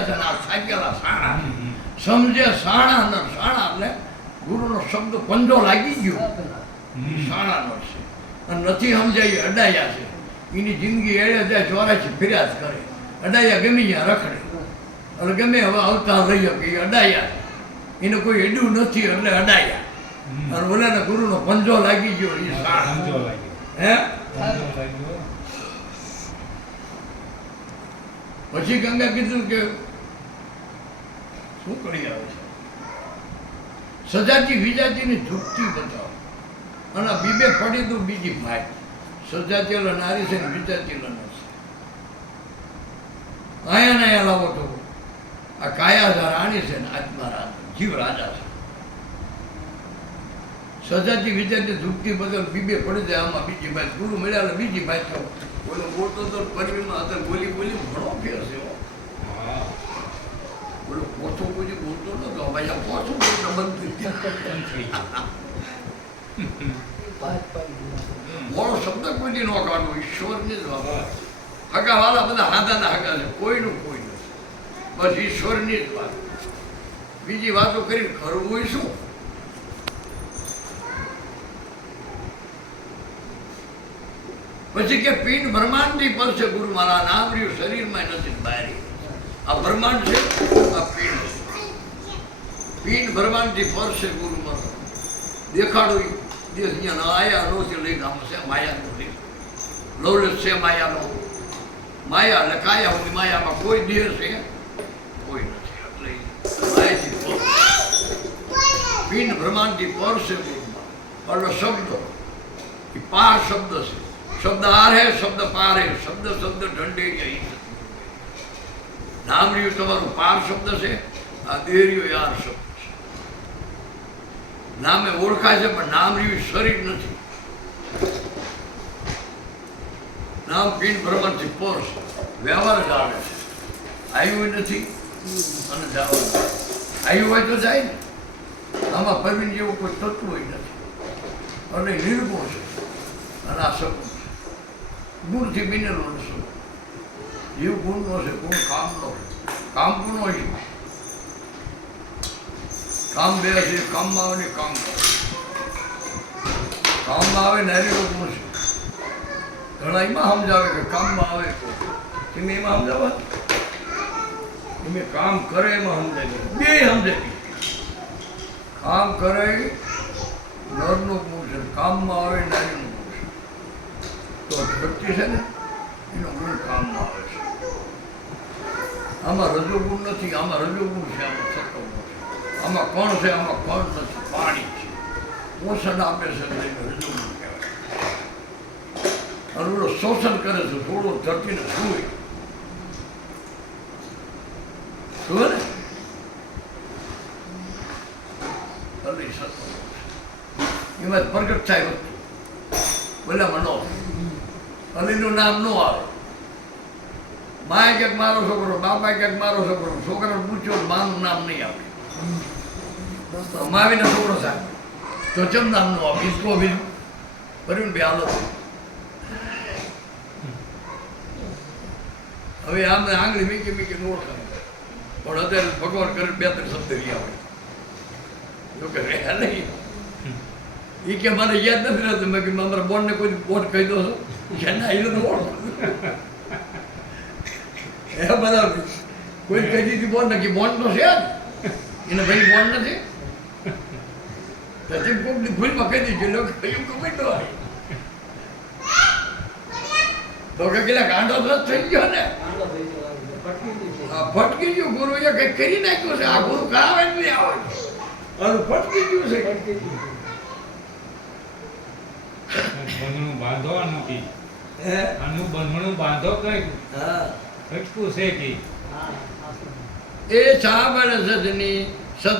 ગયા છે ને આ થાકેલા સાણા સમજે સાણા ને સાણા એટલે ગુરુનો શબ્દ પંજો લાગી ગયો સાણાનો છે અને નથી સમજાય અડાયા છે એની જિંદગી એળે જાય ચોરાશી ફિર્યા જ કરે અડાયા ગમે ત્યાં રખડે એટલે ગમે હવે અવતાર રહ્યો કે એ અડાયા એને કોઈ એડું નથી એટલે અડાયા અને ઓલાના ગુરુનો પંજો લાગી ગયો એ સાણા હે પછી ગંગા કીધું કે શું કરી આવે છે સજાતી વિજાતીની ધૂપતી બતાવો અને બીબે પડી તો બીજી ભાઈ સજાતી એટલે નારી છે ને વિજાતી એટલે નથી આયા ને આયા લાવો તો આ કાયા રાણી છે ને આત્મા રાજા જીવ રાજા છે સજાતી વિજાતી ધૂપતી બદલ બીબે પડી જાય આમાં બીજી ભાઈ ગુરુ મળ્યા એટલે બીજી ભાઈ તો બોલો બોલતો તો પરિવારમાં હતા બોલી ઘણો ફેર છે બોલો પોછો કોઈ બોલતો નતો ભાઈ આ પોછો બોલતો બંધ થઈ મોડો શબ્દ કોઈથી ન કાઢવો ઈશ્વરની જ વાત હગાવાળા બધા હાદાના હગા છે કોઈનું કોઈ નથી બસ ઈશ્વરની જ વાત બીજી વાતો કરીને કરવું શું પછી કે પિંડ બ્રહ્માંડની પર છે ગુરુ મારા નામ રહ્યું શરીરમાં નથી બહાર આ બ્રહ્માંડ છે આ પિંડ બ્રહ્માંડથી પર છે ગુરુ મારા દેખાડો દેશ અહીંયા આયા નો છે લઈને આમ છે માયાનો લઈ લૌલસ છે માયાનો માયા એટલે કાયા હોય માયામાં કોઈ દેહ છે કોઈ નથી એટલે માયાથી પિંડ બ્રહ્માંડથી પર છે ગુરુ મારા શબ્દ એ પાર શબ્દ છે શબ્દ આર હે શબ્દ પાર હે શબ્દ ઢંઢેરિયા નામ રહ્યું તમારું પાર શબ્દ છે આ દેરિયો યાર શબ્દ છે નામે ઓળખાય છે પણ નામ રહ્યું શરીર નથી નામ પિંડ બ્રહ્માંડથી પર છે વ્યવહાર જાણે છે આવ્યું નથી અને જવાનું આવ્યું હોય તો જાય ને આમાં પરવીન જેવું કોઈ તત્વ નથી અને નિર્ગુણ છે અને આ શબ્દ ગુણથી બનેલો નથી જીવ ગુણનો છે ગુણ કામનો છે કામ ગુણો છે કામ બે છે કામમાં આવે ને કામ કરે કામમાં આવે નારીનો ગુણ છે ઘણા એમાં સમજાવે કે કામમાં આવે તમે એમાં સમજાવવા તમે કામ કરે એમાં સમજાય બે સમજાય કામ કરે નરનો ગુણ છે કામમાં આવે નારીનો તો વ્યક્તિ છે ને એનો ગુણ કામમાં આવે છે આમાં રજોગુણ નથી આમાં રજોગુણ છે આમાં સત્વગુણ છે આમાં કણ છે આમાં કણ નથી પાણી છે પોષણ આપે છે એને રજોગુણ કહેવાય અને ઓલો શોષણ કરે છે થોડો ધરતીને સુવે સુવે ને એટલે સત્વગુણ છે એમાં પ્રગટ થાય વસ્તુ બોલામાં ન અલીનું નામ ન આવે માએ ક્યાંક મારો છોકરો બાપા ક્યાંક મારો છોકરો છોકરાને પૂછ્યો માનું નામ નહીં આવે માવીનો છોકરો સાહેબ તો ચમ નામ નું આવે ઈસકો બીજું કર્યું બે હાલો હવે આમને આંગળી મીકી ઓળખાય પણ અત્યારે ભગવાન કરે બે ત્રણ શબ્દ લઈ આવે જો કે રહ્યા નહીં એ કે મને યાદ નથી રહેતું મેં કે મારા બોનને કોઈ બોટ કહી દો છો કે ના એ તો ઓળખ એ બધા કોઈ કહી દીધી બોન નથી બોન તો છે એને ભાઈ બોન નથી પછી કોઈની ભૂલમાં કહી દીધું લોકો કહ્યું કે ભાઈ તો તો કે પેલા કાંડો તો થઈ ગયો ને ફટકી ગયું ગુરુ એ કઈ કરી નાખ્યું છે આ ગુરુ કરાવે જ નહીં આવે અને ફટકી ગયું છે બંધણું બાંધો નથી આનું બંધણું બાંધો કઈ ફટકું છે કે એ સાંભળે સજની સત